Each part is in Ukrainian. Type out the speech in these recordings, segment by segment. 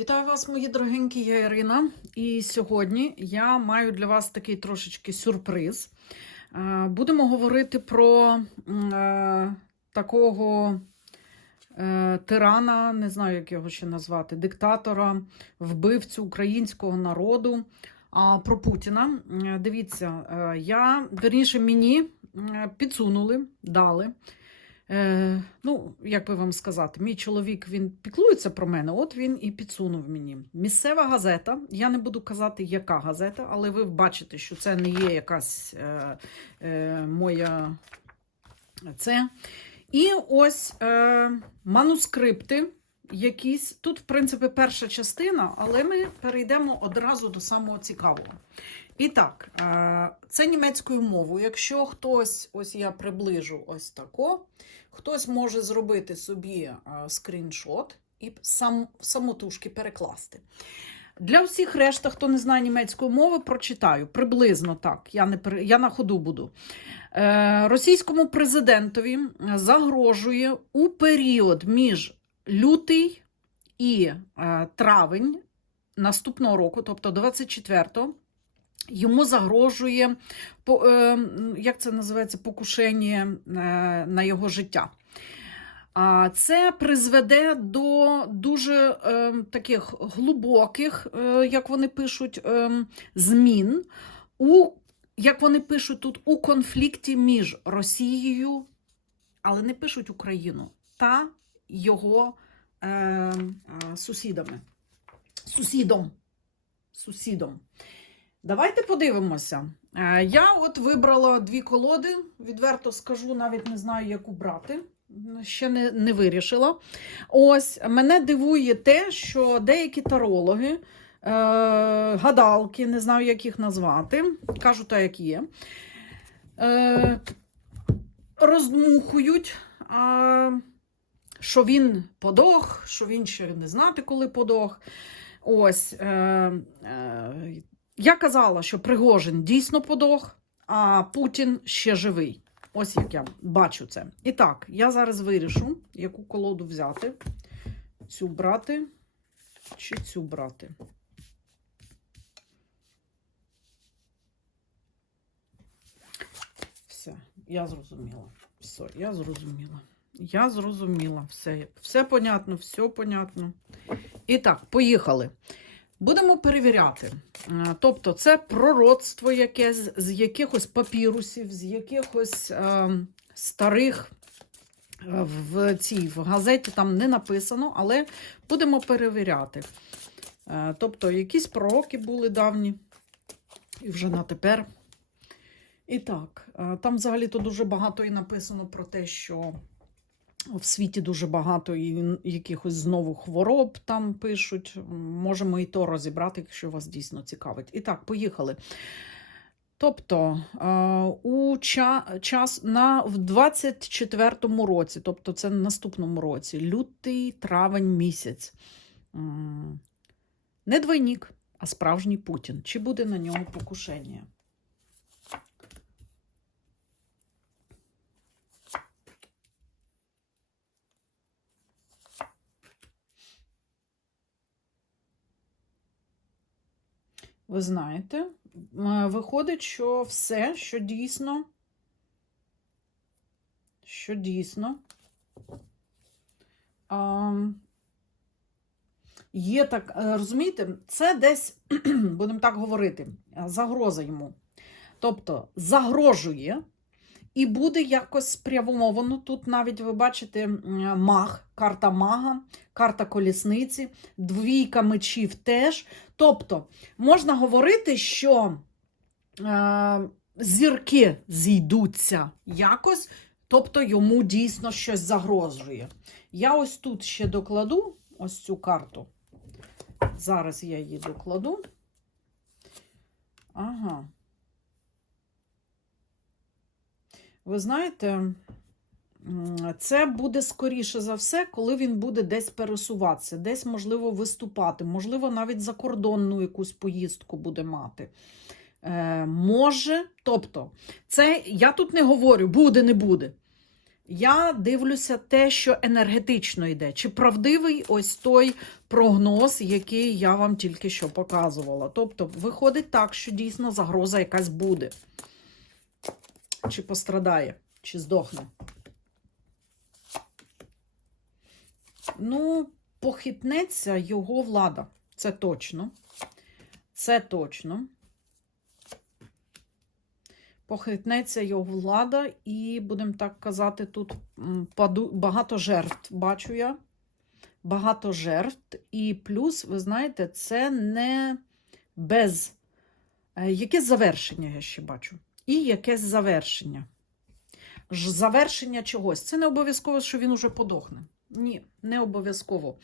Вітаю вас, мої дорогенькі, я Ірина. І сьогодні я маю для вас такий трошечки сюрприз. Е, Будемо говорити про е, такого е, тирана, не знаю, як його ще назвати, диктатора, вбивцю українського народу. А про Путіна. Дивіться, я верніше мені підсунули, дали. Е, ну, як би вам сказати, мій чоловік він піклується про мене, от він і підсунув мені. Місцева газета. Я не буду казати, яка газета, але ви бачите, що це не є якась е, е, моя це. І ось е, манускрипти. Якісь тут, в принципі, перша частина, але ми перейдемо одразу до самого цікавого. І так, е, це німецькою мовою. Якщо хтось, ось я приближу ось тако, хтось може зробити собі е, скріншот і сам, самотужки перекласти. Для всіх решта, хто не знає німецької мови, прочитаю приблизно так. Я не я на ходу буду. Е, російському президентові загрожує у період між лютий і травень наступного року, тобто 24-го, йому загрожує е, як це називається, покушення е, на його життя. А це призведе до дуже е, таких глибоких, як вони пишуть, змін у, як вони пишуть тут, у конфлікті між Росією, але не пишуть Україну, та його сусідами. Сусідом. Сусідом. Давайте подивимося. Е, Я от вибрала дві колоди. Відверто скажу, навіть не знаю, яку брати. Ще не, не вирішила. Ось мене дивує те, що деякі тарологи, е, гадалки, не знаю, як їх назвати, кажу так, як є, е, роздмухують, е, що він подох, що він ще не знати, коли подох. Ось. Е, е, я казала, що Пригожин дійсно подох, а Путін ще живий. Ось як я бачу це. І так, я зараз вирішу, яку колоду взяти. Цю брати чи цю брати. Все, я зрозуміла. Все, я зрозуміла. Я зрозуміла. Все, все понятно, все понятно. І так, поїхали. Будемо перевіряти. Е, Тобто, це пророцтво якесь з якихось папірусів, з якихось е, старих е, в цій в газеті там не написано, але будемо перевіряти. Е, Тобто, якісь пророки були давні, і вже на тепер. І так, е, там взагалі-то дуже багато і написано про те, що в світі дуже багато якихось знову хвороб там пишуть. Можемо і то розібрати, якщо вас дійсно цікавить. І так, поїхали. Тобто е, у ча- час на в 24-му році, тобто це наступному році, лютий травень місяць. Не двойник, а справжній Путін. Чи буде на нього покушення? Ви знаєте, е, виходить, що все, що дійсно, що дійсно, є так, е, розумієте, це десь, будемо так говорити, загроза йому. Тобто загрожує і буде якось спрямовано. Тут навіть ви бачите маг, карта мага, карта колісниці, двійка мечів теж. Тобто, можна говорити, що е, зірки зійдуться якось, тобто йому дійсно щось загрожує. Я ось тут ще докладу ось цю карту. Зараз я її докладу. Ага. Ви знаєте, це буде скоріше за все, коли він буде десь пересуватися, десь, можливо, виступати, можливо, навіть закордонну якусь поїздку буде мати. Е, може, тобто, це я тут не говорю, буде, не буде. Я дивлюся те, що енергетично йде. Чи правдивий ось той прогноз, який я вам тільки що показувала. Тобто, виходить так, що дійсно загроза якась буде. Чи пострадає, чи здохне. Ну, похитнеться його влада. Це точно. Це точно. Похитнеться його влада, і, будемо так казати, тут багато жертв бачу я. Багато жертв. І плюс, ви знаєте, це не без е, якесь завершення, я ще бачу. І якесь завершення. Ж Завершення чогось. Це не обов'язково, що він уже подохне. Ні, не обов'язково.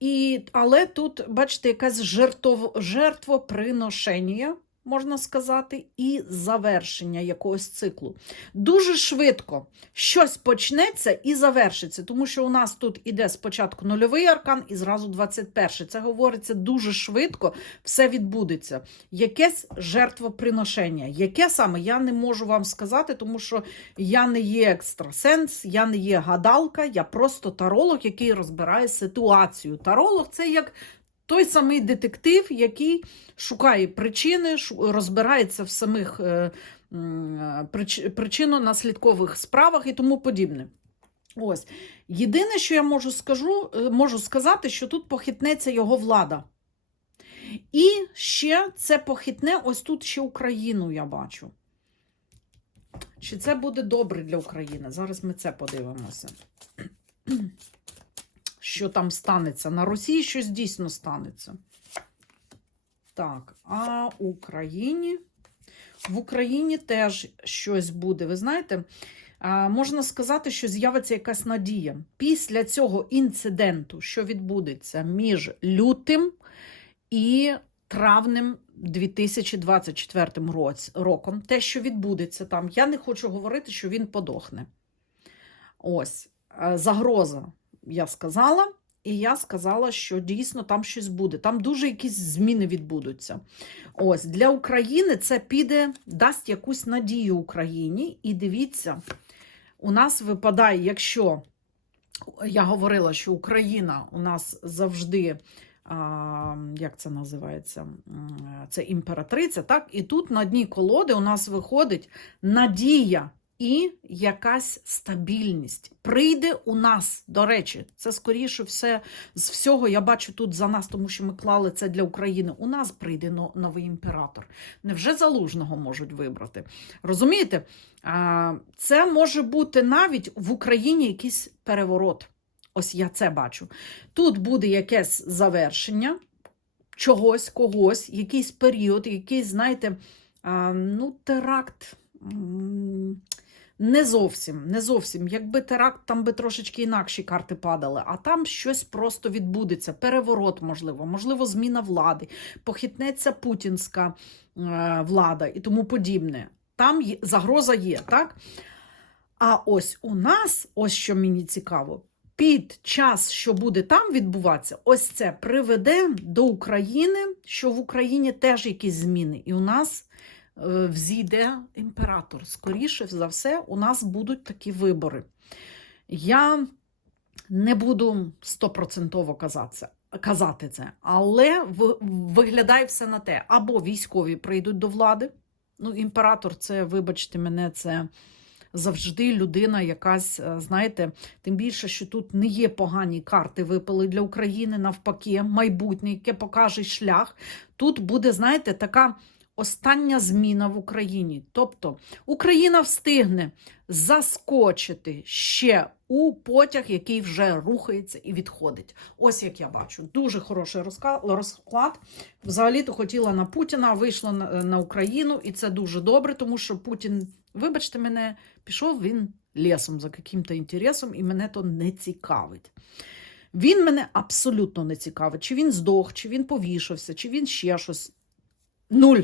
І, але тут, бачите, якась жертвоприношення, можна сказати, і завершення якогось циклу. Дуже швидко щось почнеться і завершиться, тому що у нас тут іде спочатку нульовий аркан і зразу 21. Це говориться дуже швидко, все відбудеться. Якесь жертвоприношення. Яке саме я не можу вам сказати, тому що я не є екстрасенс, я не є гадалка, я просто таролог, який розбирає ситуацію. Таролог це як той самий детектив, який шукає причини, розбирається в самих е, е, прич- причинно-наслідкових справах і тому подібне. Ось. Єдине, що я можу, скажу, е, можу сказати, що тут похитнеться його влада. І ще це похитне, ось тут ще Україну я бачу. Чи це буде добре для України? Зараз ми це подивимося. Що там станеться? На Росії щось дійсно станеться. Так, а Україні? В Україні теж щось буде. Ви знаєте, можна сказати, що з'явиться якась надія. Після цього інциденту, що відбудеться між лютим і травнем 2024 роком, те, що відбудеться там, я не хочу говорити, що він подохне. Ось, е, загроза, я сказала. І я сказала, що дійсно там щось буде. Там дуже якісь зміни відбудуться. Ось для України це піде, дасть якусь надію Україні. І дивіться, у нас випадає, якщо я говорила, що Україна у нас завжди, як це називається, це імператриця, так? І тут на дні колоди у нас виходить надія і якась стабільність. Прийде у нас, до речі, це скоріше все з всього я бачу тут за нас, тому що ми клали це для України. У нас прийде новий імператор. Невже залужного можуть вибрати? Розумієте? Це може бути навіть в Україні якийсь переворот. Ось я це бачу. Тут буде якесь завершення чогось, когось, якийсь період, якийсь, знаєте, ну, теракт. Не зовсім, не зовсім. Якби теракт, там би трошечки інакші карти падали, а там щось просто відбудеться. Переворот, можливо, можливо, зміна влади, похитнеться путінська е, влада і тому подібне. Там є, загроза є, так? А ось у нас, ось що мені цікаво, під час, що буде там відбуватися, ось це приведе до України, що в Україні теж якісь зміни. І у нас взійде імператор. Скоріше за все, у нас будуть такі вибори. Я не буду стопроцентово казати, казати це, але виглядає все на те, або військові прийдуть до влади. Ну, імператор, це, вибачте мене, це завжди людина якась, е, знаєте, тим більше, що тут не є погані карти випали для України, навпаки, майбутнє, яке покаже шлях. Тут буде, знаєте, така остання зміна в Україні. Тобто Україна встигне заскочити ще у потяг, який вже рухається і відходить. Ось як я бачу. Дуже хороший розклад. Взагалі-то хотіла на Путіна, вийшла на Україну, і це дуже добре, тому що Путін, вибачте мене, пішов він лісом за яким-то інтересом, і мене то не цікавить. Він мене абсолютно не цікавить. Чи він здох, чи він повішався, чи він ще щось. Нуль.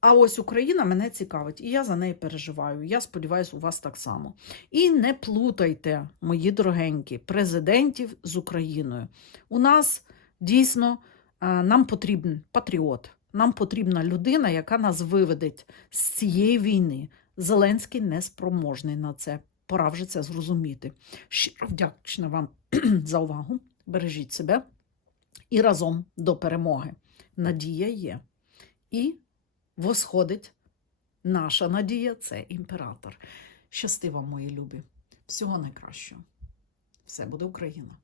А ось Україна мене цікавить, і я за неї переживаю. Я сподіваюся, у вас так само. І не плутайте, мої дорогенькі, президентів з Україною. У нас дійсно е, нам потрібен патріот, нам потрібна людина, яка нас виведе з цієї війни. Зеленський неспроможний на це. пора вже це зрозуміти. Щиро вдячна вам за увагу. Бережіть себе і разом до перемоги. Надія є. І восходить наша надія це імператор. Щасти вам, мої любі. Всього найкращого. Все буде Україна!